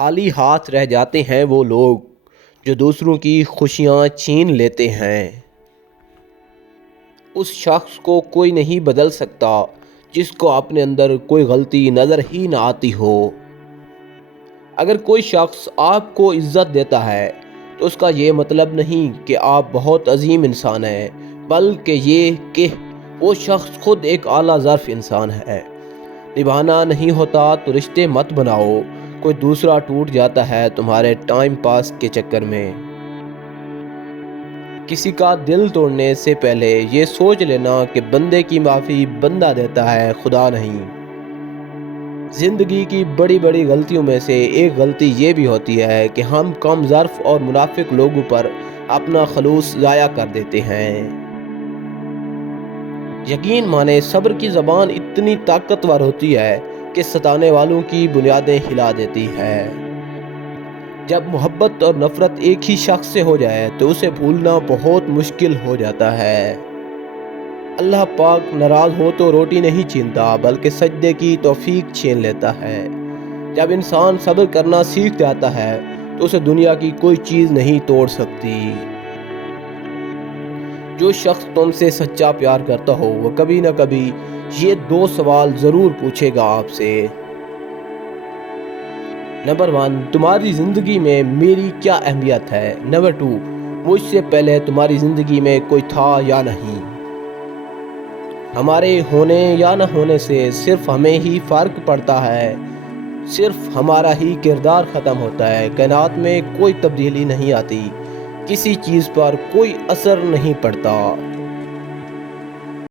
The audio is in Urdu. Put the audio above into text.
خالی ہاتھ رہ جاتے ہیں وہ لوگ جو دوسروں کی خوشیاں چھین لیتے ہیں۔ اس شخص کو کوئی نہیں بدل سکتا جس کو اپنے اندر کوئی غلطی نظر ہی نہ آتی ہو۔ اگر کوئی شخص آپ کو عزت دیتا ہے تو اس کا یہ مطلب نہیں کہ آپ بہت عظیم انسان ہیں، بلکہ یہ کہ وہ شخص خود ایک اعلیٰ ظرف انسان ہے۔ نبھانا نہیں ہوتا تو رشتے مت بناؤ، کوئی دوسرا ٹوٹ جاتا ہے تمہارے ٹائم پاس کے چکر میں۔ کسی کا دل توڑنے سے پہلے یہ سوچ لینا کہ بندے کی معافی بندہ دیتا ہے، خدا نہیں۔ زندگی کی بڑی بڑی غلطیوں میں سے ایک غلطی یہ بھی ہوتی ہے کہ ہم کم ظرف اور منافق لوگوں پر اپنا خلوص ضائع کر دیتے ہیں۔ یقین مانے صبر کی زبان اتنی طاقتور ہوتی ہے کہ ستانے والوں کی بنیادیں ہلا دیتی ہے۔ جب محبت اور نفرت ایک ہی شخص سے ہو جائے تو اسے بھولنا بہت مشکل ہو جاتا ہے۔ اللہ پاک ناراض ہو تو روٹی نہیں چھینتا بلکہ سجدے کی توفیق چھین لیتا ہے۔ جب انسان صبر کرنا سیکھ جاتا ہے تو اسے دنیا کی کوئی چیز نہیں توڑ سکتی۔ جو شخص تم سے سچا پیار کرتا ہو وہ کبھی نہ کبھی یہ دو سوال ضرور پوچھے گا آپ سے۔ نمبر 1، تمہاری زندگی میں میری کیا اہمیت ہے؟ نمبر 2، مجھ سے پہلے تمہاری زندگی میں کوئی تھا یا نہیں؟ ہمارے ہونے یا نہ ہونے سے صرف ہمیں ہی فرق پڑتا ہے، صرف ہمارا ہی کردار ختم ہوتا ہے۔ کائنات میں کوئی تبدیلی نہیں آتی، کسی چیز پر کوئی اثر نہیں پڑتا۔